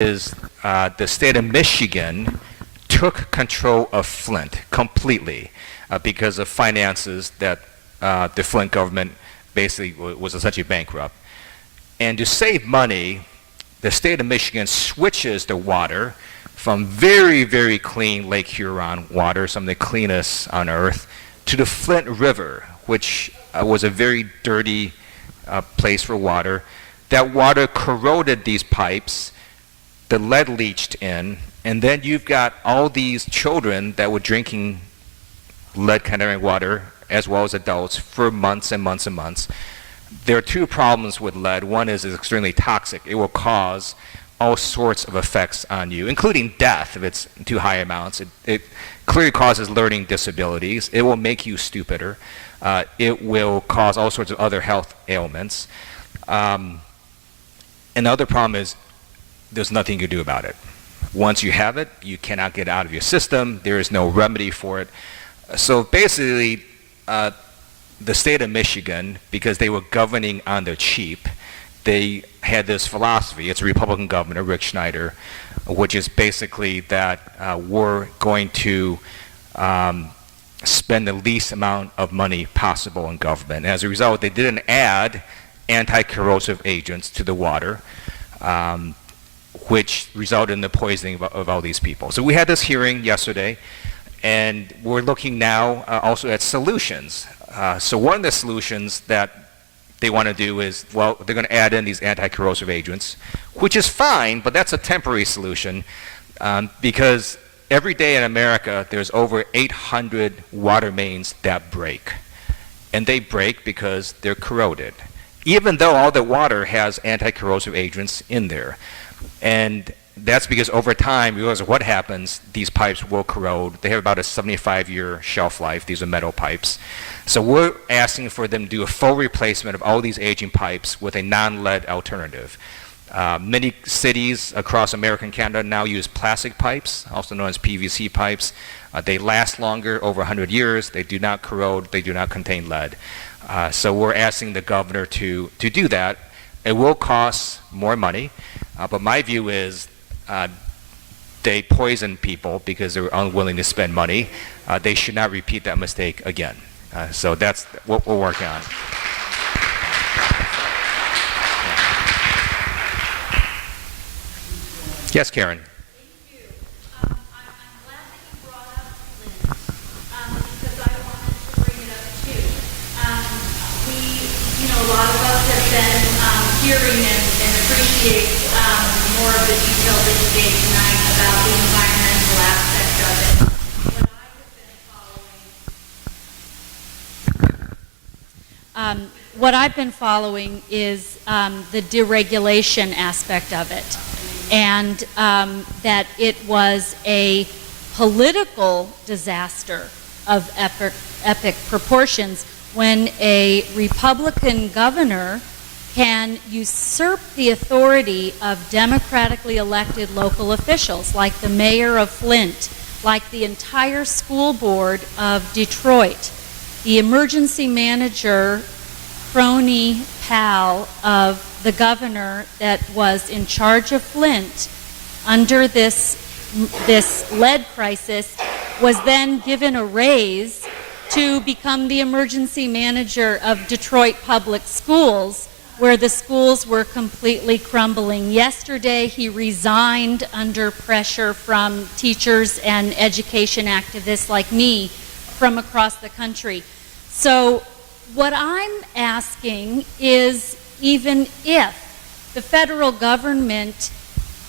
is the state of Michigan took control of Flint completely because of finances that the Flint government basically was essentially bankrupt. And to save money, the state of Michigan switches the water from very, very clean Lake Huron water, some of the cleanest on earth, to the Flint River, which was a very dirty place for water. That water corroded these pipes, the lead leached in, and then you've got all these children that were drinking lead-containing water, as well as adults, for months and months and months. There are two problems with lead. One is it's extremely toxic. It will cause all sorts of effects on you, including death if it's too high amounts. It clearly causes learning disabilities. It will make you stupider. It will cause all sorts of other health ailments. And the other problem is there's nothing you can do about it. Once you have it, you cannot get it out of your system. There is no remedy for it. So basically, the state of Michigan, because they were governing on the cheap, they had this philosophy. It's a Republican governor, Rick Schneider, which is basically that we're going to spend the least amount of money possible in government. And as a result, they didn't add anti-corrosive agents to the water, which resulted in the poisoning of all these people. So we had this hearing yesterday, and we're looking now also at solutions. So one of the solutions that they want to do is, well, they're going to add in these anti-corrosive agents, which is fine, but that's a temporary solution because every day in America there's over 800 water mains that break. And they break because they're corroded, even though all the water has anti-corrosive agents in there. And that's because over time, because of what happens, these pipes will corrode. They have about a 75-year shelf life. These are metal pipes. So we're asking for them to do a full replacement of all these aging pipes with a non-lead alternative. Many cities across America and Canada now use plastic pipes, also known as PVC pipes. They last longer, over 100 years. They do not corrode. They do not contain lead. So we're asking the governor to do that. It will cost more money, but my view is they poison people because they're unwilling to spend money. They should not repeat that mistake again. So that's what we're working on. Yes, Karen. Thank you. I'm glad that you brought up Flint because I wanted to bring it up too. A lot of us have been hearing and appreciate more of the detail that you gave tonight about the environmental aspect of it. What I've been following is the deregulation aspect of it, and that it was a political disaster of epic proportions when a Republican governor can usurp the authority of democratically elected local officials, like the mayor of Flint, like the entire school board of Detroit, the emergency manager, crony pal of the governor that was in charge of Flint under this lead crisis, was then given a raise to become the emergency manager of Detroit Public Schools, where the schools were completely crumbling. Yesterday, he resigned under pressure from teachers and education activists like me from across the country. So what I'm asking is, even if the federal government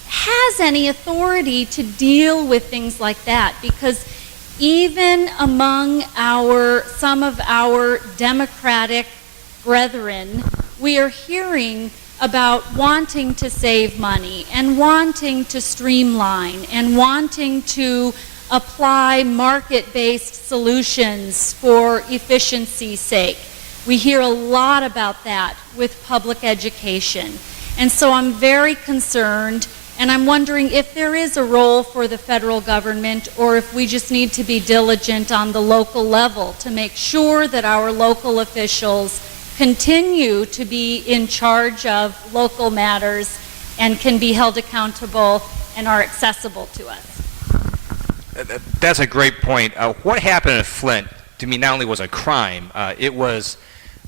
has any authority to deal with things like that, because even among some of our Democratic brethren, we are hearing about wanting to save money and wanting to streamline and wanting to apply market-based solutions for efficiency's sake. We hear a lot about that with public education. And so I'm very concerned, and I'm wondering if there is a role for the federal government, or if we just need to be diligent on the local level to make sure that our local officials continue to be in charge of local matters and can be held accountable and are accessible to us. That's a great point. What happened in Flint, to me, not only was a crime, it was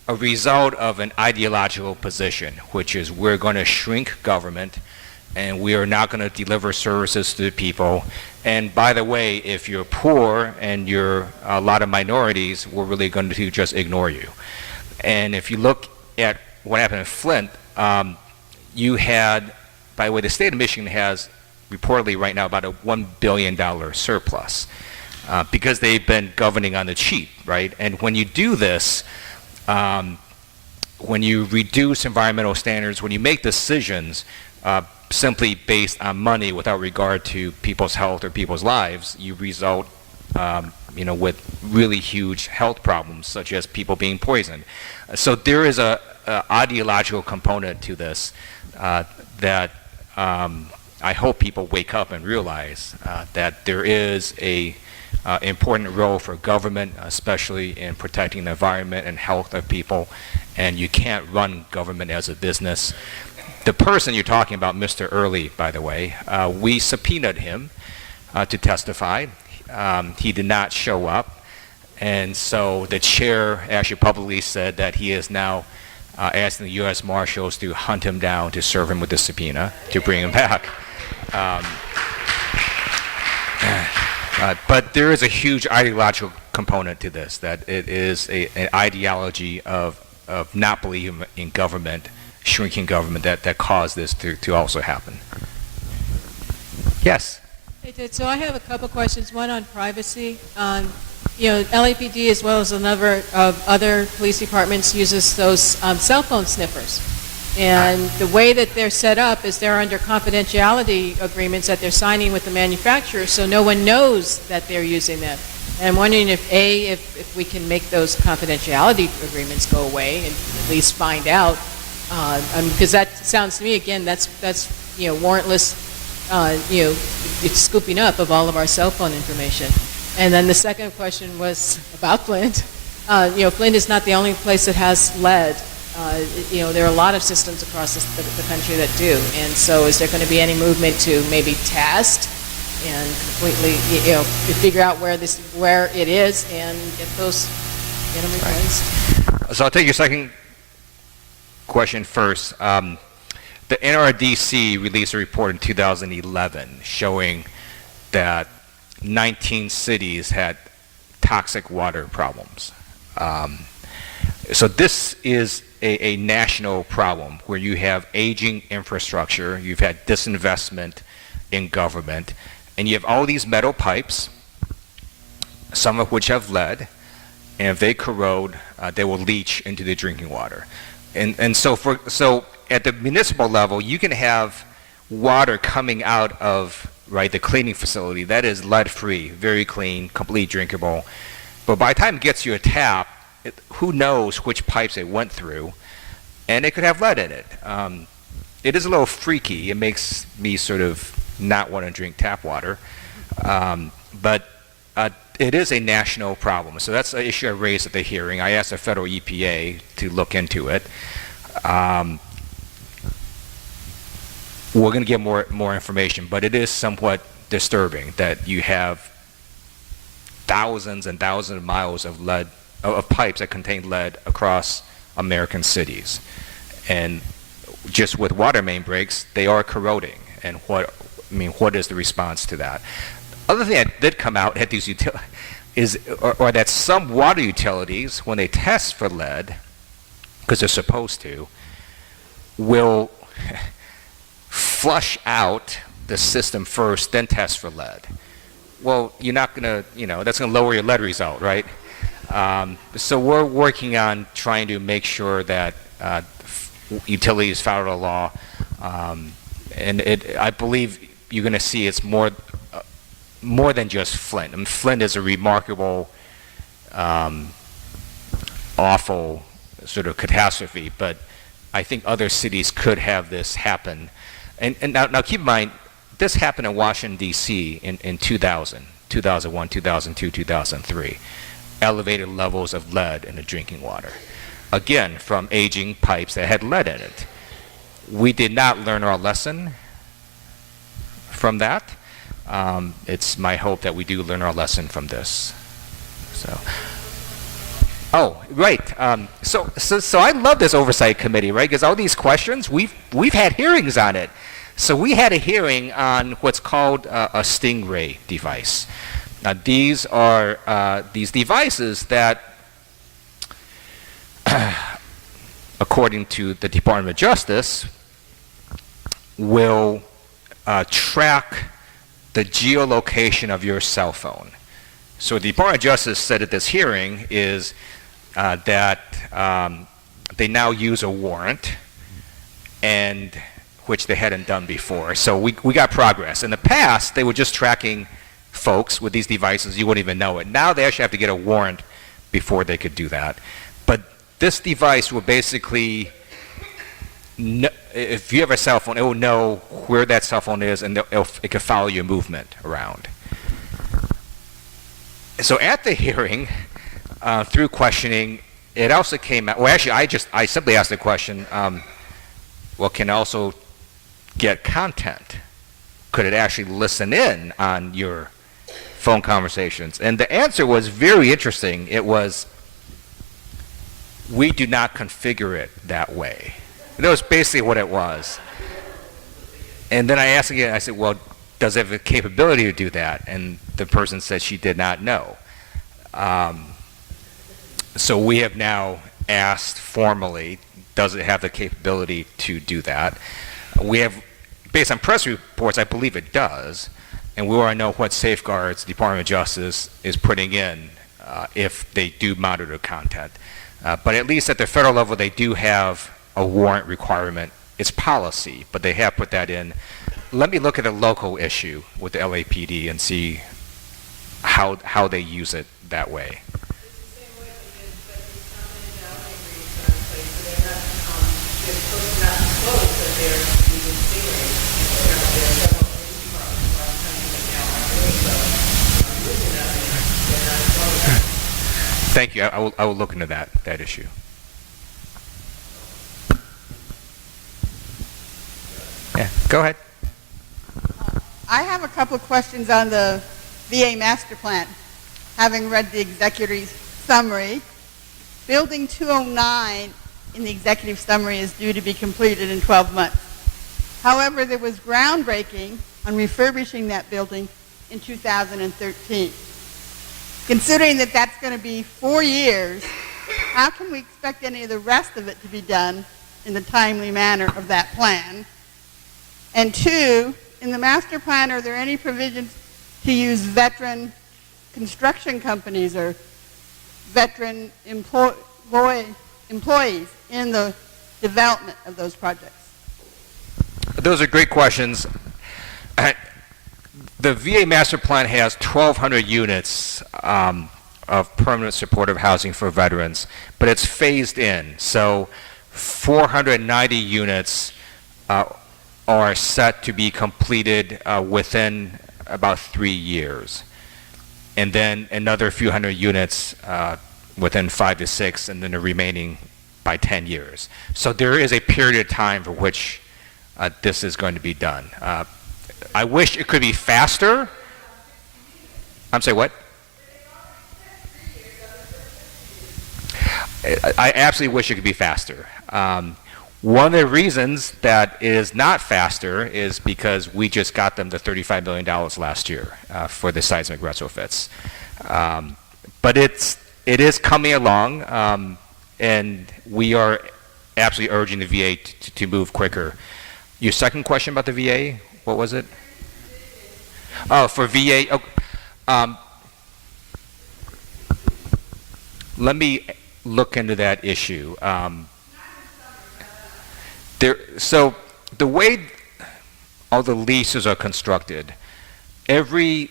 a result of an ideological position, which is we're going to shrink government and we are not going to deliver services to the people. And by the way, if you're poor and you're a lot of minorities, we're really going to just ignore you. And if you look at what happened in Flint, you had, by the way, the state of Michigan has reportedly right now about a $1 billion surplus because they've been governing on the cheap, right? And when you do this, when you reduce environmental standards, when you make decisions simply based on money without regard to people's health or people's lives, you result with really huge health problems, such as people being poisoned. So there is a ideological component to this that I hope people wake up and realize that there is a important role for government, especially in protecting the environment and health of people, and you can't run government as a business. The person you're talking about, Mr. Early, by the way, we subpoenaed him to testify. He did not show up, and so the chair actually publicly said that he is now asking the U.S. Marshals to hunt him down to serve him with a subpoena to bring him back. But there is a huge ideological component to this, that it is an ideology of not believing in government, shrinking government, that caused this to also happen. Yes? Hey, Ted, so I have a couple questions, one on privacy. LAPD as well as a number of other police departments uses those cell phone sniffers. And the way that they're set up is they're under confidentiality agreements that they're signing with the manufacturer, so no one knows that they're using them. And I'm wondering if we can make those confidentiality agreements go away and at least find out, because that sounds to me, again, that's warrantless, it's scooping up of all of our cell phone information. And then the second question was about Flint. Flint is not the only place that has lead. There are a lot of systems across the country that do. And so is there going to be any movement to maybe test and completely, to figure out where it is and get them replaced? So I'll take your second question first. The NRDC released a report in 2011 showing that 19 cities had toxic water problems. So this is a national problem where you have aging infrastructure, you've had disinvestment in government, and you have all these metal pipes, some of which have lead, and if they corrode, they will leach into the drinking water. And so at the municipal level, you can have water coming out of the cleaning facility that is lead-free, very clean, completely drinkable. But by the time it gets to a tap, who knows which pipes it went through, and it could have lead in it. It is a little freaky. It makes me sort of not want to drink tap water. But it is a national problem. So that's an issue I raised at the hearing. I asked the federal EPA to look into it. We're going to get more information, but it is somewhat disturbing that you have thousands and thousands of miles of lead, of pipes that contain lead across American cities. And just with water main breaks, they are corroding. And what is the response to that? Other thing that did come out at these is that some water utilities, when they test for lead, because they're supposed to, will flush out the system first, then test for lead. Well, you're not going to, that's going to lower your lead result, right? So we're working on trying to make sure that utilities follow the law. And I believe you're going to see it's more than just Flint. I mean, Flint is a remarkable, awful sort of catastrophe, but I think other cities could have this happen. And now keep in mind, this happened in Washington, D.C. in 2000, 2001, 2002, 2003. Elevated levels of lead in the drinking water. Again, from aging pipes that had lead in it. we did not learn our lesson from that. It's my hope that we do learn our lesson from this. So, oh, right. So I love this oversight committee, right? Because all these questions, we've had hearings on it. So we had a hearing on what's called a Stingray device. Now these are these devices that, according to the Department of Justice, will track the geolocation of your cell phone. So the Department of Justice said at this hearing is that they now use a warrant, and which they hadn't done before. So we got progress. In the past, they were just tracking folks with these devices. You wouldn't even know it. Now they actually have to get a warrant before they could do that. But this device will basically, if you have a cell phone, it will know where that cell phone is, and it can follow your movement around. So at the hearing, through questioning, it also came out, well actually I simply asked the question, well, can it also get content? Could it actually listen in on your phone conversations? And the answer was very interesting. It was, we do not configure it that way. That was basically what it was. And then I asked again, I said, well, does it have the capability to do that? And the person said she did not know. So we have now asked formally, does it have the capability to do that? We have, based on press reports, I believe it does. And we want to know what safeguards the Department of Justice is putting in if they do monitor content. But at least at the federal level, they do have a warrant requirement. It's policy, but they have put that in. Let me look at a local issue with the LAPD and see how they use it that way. Thank you. I will look into that issue. Yeah, go ahead. I have a couple of questions on the VA master plan. Having read the executive summary, Building 209 in the executive summary is due to be completed in 12 months. However, there was groundbreaking on refurbishing that building in 2013. Considering that that's going to be 4 years, how can we expect any of the rest of it to be done in the timely manner of that plan? And two, in the master plan, are there any provisions to use veteran construction companies or veteran employees in the development of those projects? Those are great questions. The VA master plan has 1,200 units of permanent supportive housing for veterans, but it's phased in. So 490 units are set to be completed within about 3 years. And then another few hundred units within 5 to 6, and then the remaining by 10 years. So there is a period of time for which this is going to be done. I wish it could be faster. I'm sorry, what? I absolutely wish it could be faster. One of the reasons that it is not faster is because we just got them the $35 million last year for the seismic retrofits. But it is coming along, and we are absolutely urging the VA to move quicker. Your second question about the VA, what was it? Oh, for VA, let me look into that issue. So the way all the leases are constructed, every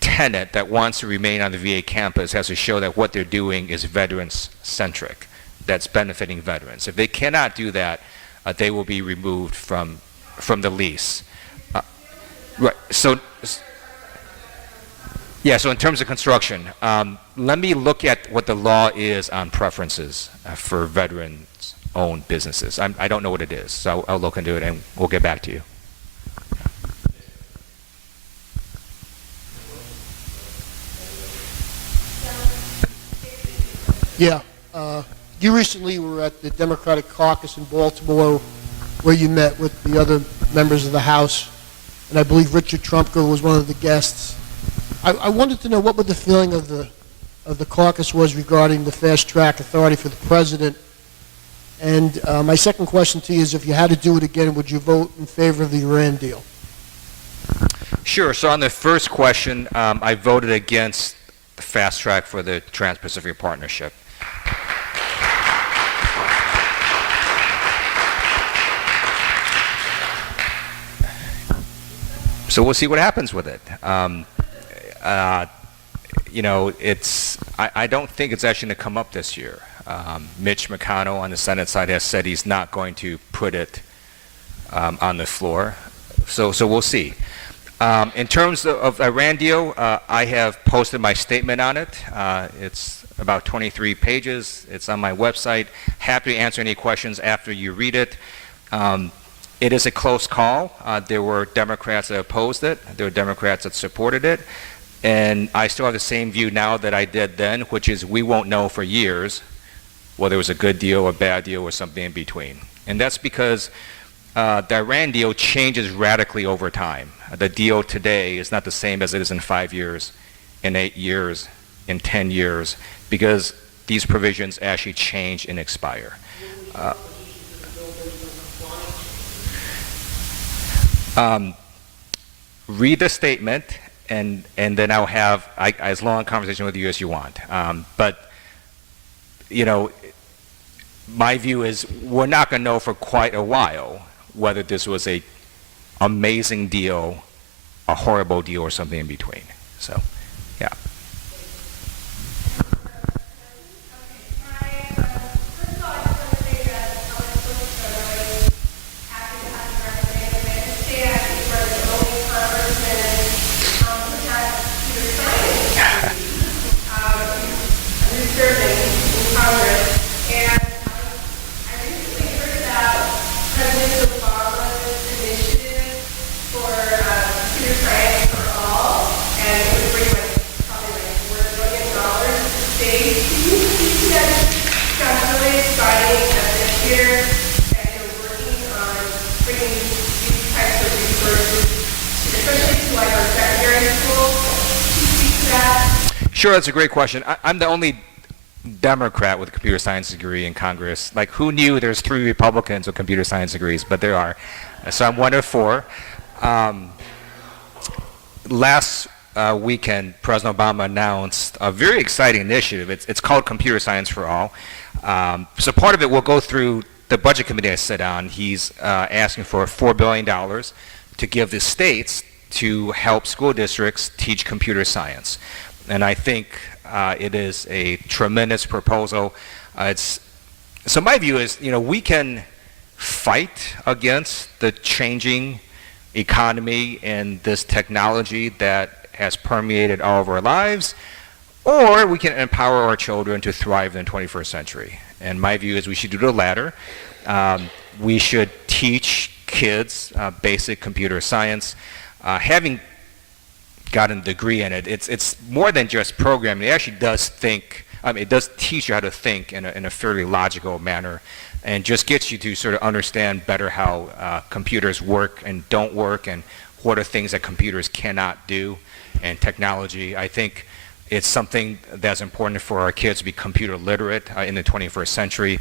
tenant that wants to remain on the VA campus has to show that what they're doing is veterans-centric, that's benefiting veterans. If they cannot do that, they will be removed from the lease. Right. So, yeah. So in terms of construction, let me look at what the law is on preferences for veterans owned businesses. I don't know what it is, so I'll look into it and we'll get back to you. Yeah. You recently were at the Democratic Caucus in Baltimore where you met with the other members of the House, and I believe Richard Trumka was one of the guests. I wanted to know what the feeling of the caucus was regarding the fast-track authority for the president. And my second question to you is, if you had to do it again, would you vote in favor of the Iran deal? Sure. So on the first question, I voted against the fast track for the Trans-Pacific Partnership. So we'll see what happens with it. You know, I don't think it's actually going to come up this year. Mitch McConnell on the Senate side has said he's not going to put it on the floor. So we'll see. In terms of Iran deal, I have posted my statement on it. It's about 23 pages. It's on my website. Happy to answer any questions after you read it. It is a close call. There were Democrats that opposed it. There were Democrats that supported it. And I still have the same view now that I did then, which is we won't know for years whether it was a good deal, a bad deal, or something in between. And that's because the Iran deal changes radically over time. The deal today is not the same as it is in 5 years, in 8 years, in 10 years, because these provisions actually change and expire. Read the statement, and then I'll have as long a conversation with you as you want. But, you know, my view is we're not going to know for quite a while whether this was a amazing deal, a horrible deal, or something in between. So, yeah. Sure, that's a great question. I'm the only Democrat with a computer science degree in Congress. Like, who knew there's 3 Republicans with computer science degrees? But there are. So I'm one of 4. Last weekend, President Obama announced a very exciting initiative. It's called Computer Science for All. So part of it will go through the budget committee I sit on. He's asking for $4 billion to give the states to help school districts teach computer science. And I think it is a tremendous proposal. So my view is, you know, we can fight against the changing economy and this technology that has permeated all of our lives, or we can empower our children to thrive in the 21st century. And my view is we should do the latter. We should teach kids basic computer science. Having gotten a degree in it, it's more than just programming. It actually does think, it does teach you how to think in a fairly logical manner, and just gets you to sort of understand better how computers work and don't work, and what are things that computers cannot do, and technology. I think it's something that's important for our kids to be computer literate in the 21st century.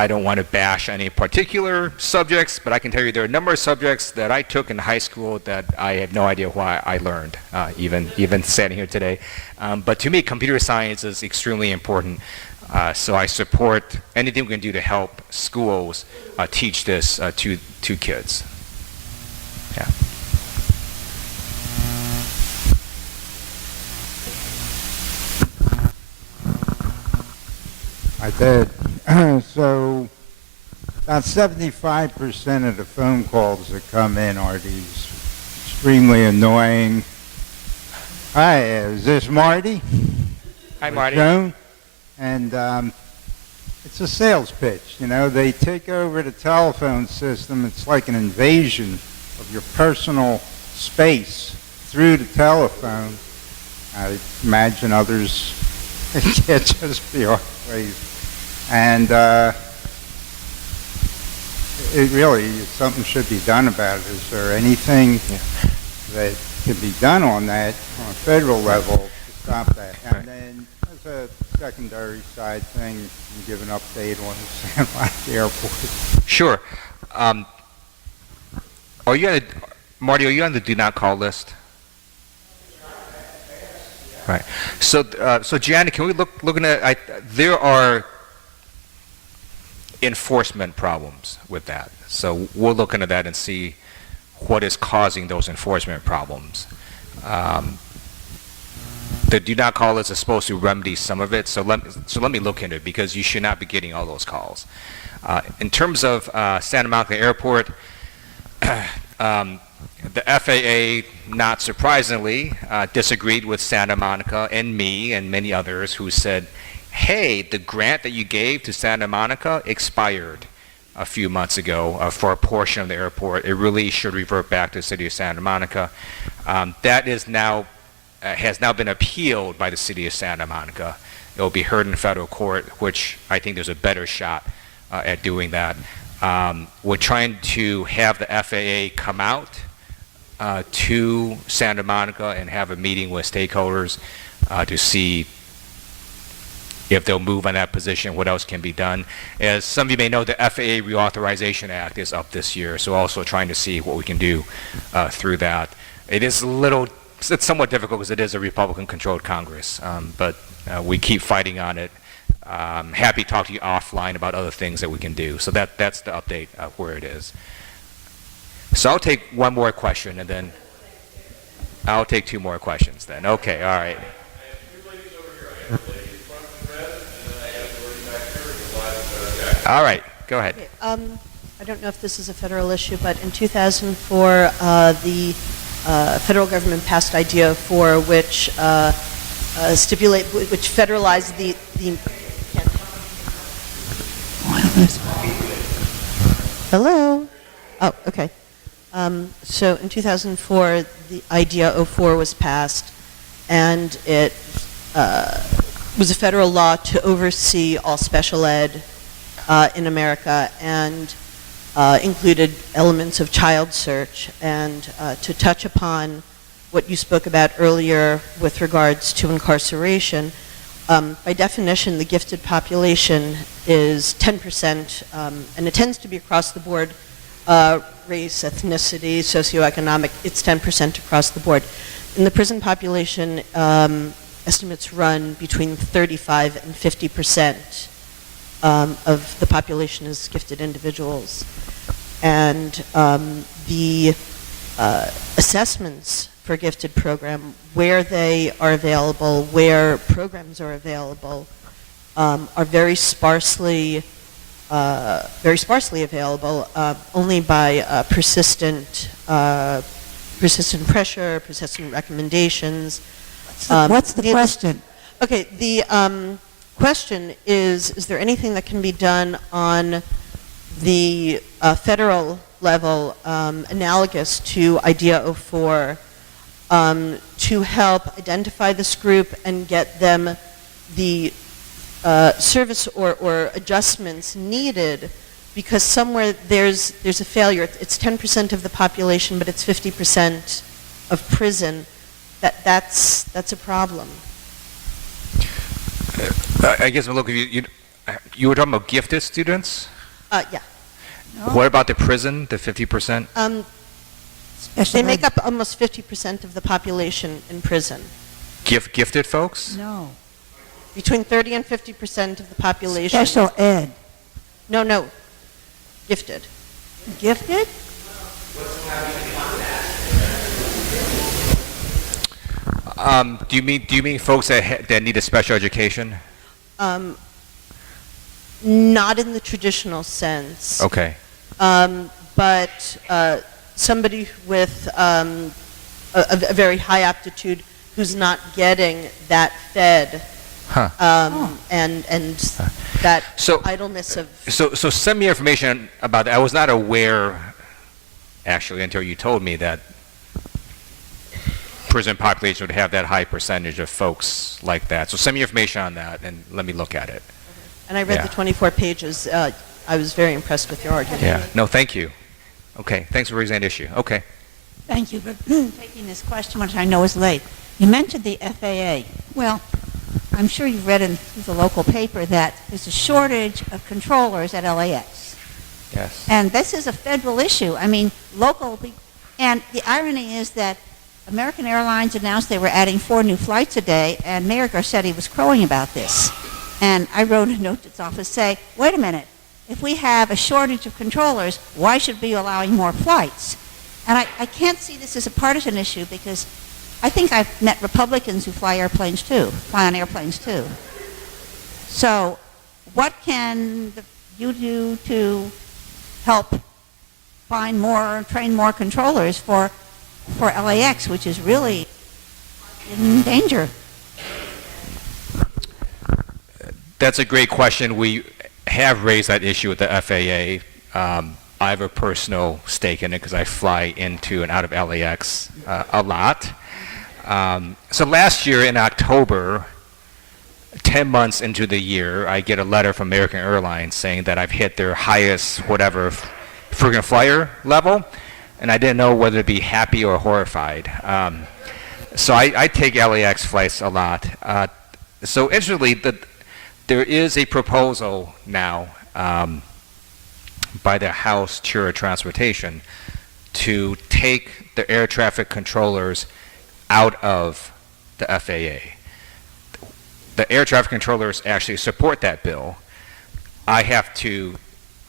I don't want to bash any particular subjects, but I can tell you there are a number of subjects that I took in high school that I have no idea why I learned, even standing here today. But to me, computer science is extremely important. So I support anything we can do to help schools teach this to kids. Yeah. I did. So about 75% of the phone calls that come in are these extremely annoying. Hi, is this Marty? Hi, Marty. Joan? And it's a sales pitch. You know, they take over the telephone system. It's like an invasion of your personal space through the telephone. I imagine others can't just be always. And it really, something should be done about it. Is there anything that can be done on that on a federal level to stop that? And then as a secondary side thing, you can give an update on the San Juan Airport. Sure. Are you on the, Marty, are you on the do not call list? Right. So Janet, can we looking at, there are enforcement problems with that. So we'll look into that and see what is causing those enforcement problems. The do not call list is supposed to remedy some of it, so let me look into it, because you should not be getting all those calls. In terms of Santa Monica Airport, the FAA, not surprisingly, disagreed with Santa Monica and me and many others who said, hey, the grant that you gave to Santa Monica expired a few months ago for a portion of the airport. It really should revert back to the city of Santa Monica. That is now, has now been appealed by the city of Santa Monica. It will be heard in federal court, which I think there's a better shot at doing that. We're trying to have the FAA come out to Santa Monica and have a meeting with stakeholders to see if they'll move on that position, what else can be done. As some of you may know, the FAA Reauthorization Act is up this year, so also trying to see what we can do through that. It is it's somewhat difficult because it is a Republican-controlled Congress, but we keep fighting on it. Happy to talk to you offline about other things that we can do. So that's the update of where it is. So I'll take one more question, and then I'll take two more questions then. Okay, all right. All right, go ahead. Okay, I don't know if this is a federal issue, but in 2004, the federal government passed Idea 04, which which federalized the Hello? Oh, okay. So in 2004, the Idea 04 was passed, and it was a federal law to oversee all special ed in America, and included elements of child search. And to touch upon what you spoke about earlier with regards to incarceration, by definition, the gifted population is 10%, and it tends to be across the board, race, ethnicity, socioeconomic, it's 10% across the board. In the prison population, estimates run between 35 and 50% of the population is gifted individuals. And the assessments for gifted program, where they are available, where programs are available, are very sparsely available, only by persistent pressure, persistent recommendations. What's the question? Okay, the question is there anything that can be done on the federal level analogous to Idea 04 to help identify this group and get them the service or adjustments needed, because somewhere there's a failure. It's 10% of the population, but it's 50% of prison. That's a problem. I guess, look, you were talking about gifted students? Yeah. What about the prison, the 50%? They make up almost 50% of the population in prison. Gifted folks? No. Between 30 and 50% of the population. Special ed. No. Gifted. Gifted? Do you mean folks that need a special education? Not in the traditional sense. Okay. But somebody with a very high aptitude who's not getting that fed Huh. And that So- idleness of So send me information about that. I was not aware, actually, until you told me that prison population would have that high percentage of folks like that. So send me information on that and let me look at it. And I read Yeah. the 24 pages. I was very impressed with your argument. Yeah. No, thank you. Okay. Thanks for raising that issue. Okay. Thank you for taking this question, which I know is late. You mentioned the FAA. Well, I'm sure you've read in the local paper that there's a shortage of controllers at LAX. Yes. And this is a federal issue. I mean, and the irony is that American Airlines announced they were adding 4 new flights a day, and Mayor Garcetti was crowing about this. And I wrote a note to his office saying, wait a minute, if we have a shortage of controllers, why should we be allowing more flights? And I can't see this as a partisan issue because I think I've met Republicans who fly on airplanes too. So what can you do to help find more, train more controllers for LAX, which is really in danger? That's a great question. We have raised that issue with the FAA. I have a personal stake in it because I fly into and out of LAX a lot. So last year in October, 10 months into the year, I get a letter from American Airlines saying that I've hit their highest whatever frequent flyer level, and I didn't know whether to be happy or horrified. So I take LAX flights a lot. So interestingly, there is a proposal now by the House Chair of Transportation to take the air traffic controllers out of the FAA. The air traffic controllers actually support that bill. I have to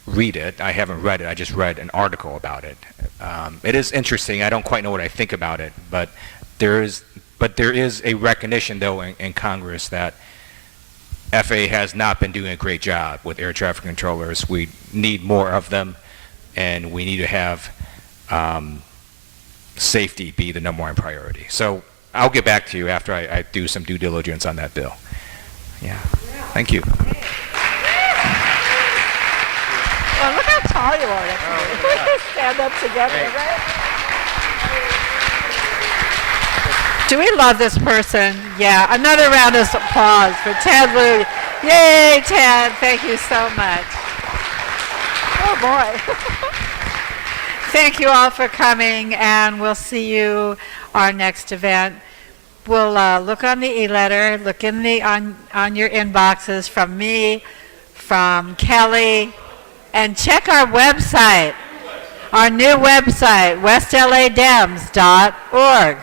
read it. I haven't read it. I just read an article about it. It is interesting. I don't quite know what I think about it, but there is a recognition, though, in Congress that FAA has not been doing a great job with air traffic controllers. We need more of them, and we need to have safety be the #1 priority. So I'll get back to you after I do some due diligence on that bill. Yeah. Thank you. Well, look how tall you are. Stand up together, right? Do we love this person? Yeah, another round of applause for Ted Lieu. Yay, Ted, thank you so much. Oh, boy. Thank you all for coming, and we'll see you our next event. We'll look on the e-letter, look in on your inboxes from me, from Kelly, and check our website, our new website, westladems.org.